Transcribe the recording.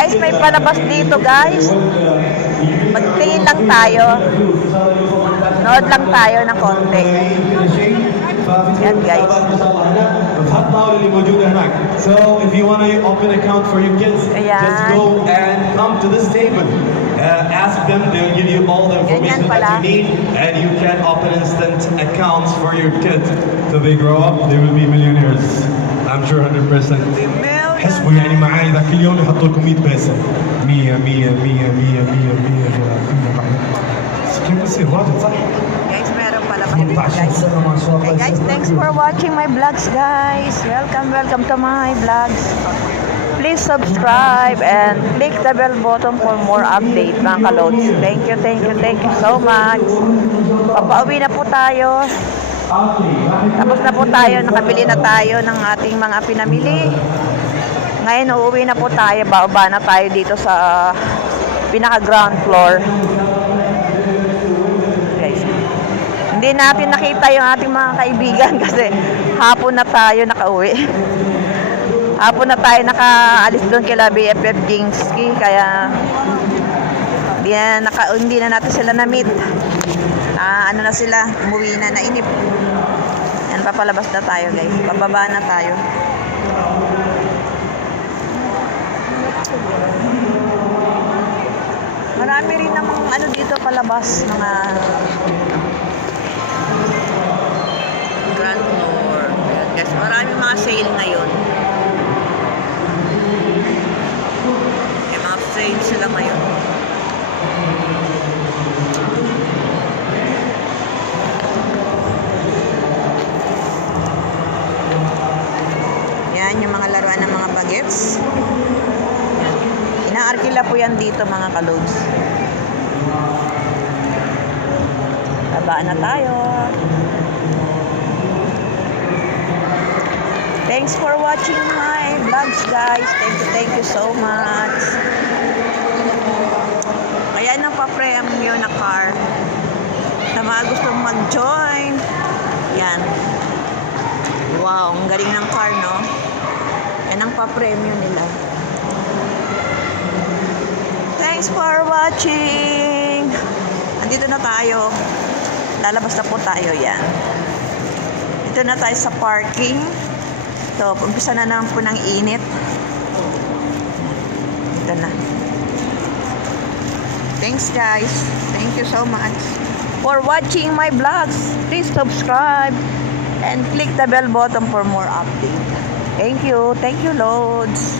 Guys, may palabas dito, guys. Magtingin lang tayo. Nood lang tayo ng konti. Yan, guys. So if you want to open account for your kids, just go and come to this table. Ask them, they'll give you all the information that you need, and you can open instant accounts for your kids. So they grow up, they will be millionaires. I'm sure 100%. حسبوا يعني معاي ذاك اليوم يحطوا لكم 100 باسة 100 100 100 100 100 100 كيف بصير واجد صح؟ Guys, meron pala guys. Hey guys, thanks for watching my vlogs, guys. Welcome to my vlogs. Please subscribe and click the bell button for more update, mga kalods. Thank you so much. Papauwi na po tayo. Tapos na po tayo, nakabili na tayo ng ating mga pinamili. Ngayon, uuwi na po tayo. Bababa na tayo dito sa pinaka ground floor. Guys, hindi natin nakita yung ating mga kaibigan kasi hapon na tayo nakauwi. Hapon na tayo nakaalis doon kila BFF Jingski, kaya hindi na natin sila na-meet. Ano na sila, umuwi na, nainip. Yan, papalabas na tayo, guys. Bababa na tayo. Marami rin namang ano dito palabas, mga ground floor. Guys, marami mga sale ngayon. May mga sale sila ngayon. Yan, yung mga laruan ng mga bagets. Inaarkila po yan dito, mga kalods. Baba na tayo. Thanks for watching my vlogs, guys. Thank you so much. Ayan ang pa-premium na car. Sa mga gustong mag-join. Yan. Wow, ang galing ng car, no? Yan ang pa-premium nila. Thanks for watching. Andito na tayo. Lalabas na po tayo, yan. Dito na tayo sa parking. So, umpisa na naman po ng init. Dito na. Thanks, guys. Thank you so much for watching my vlogs. Please subscribe and click the bell button for more updates. Thank you. Thank you, loads.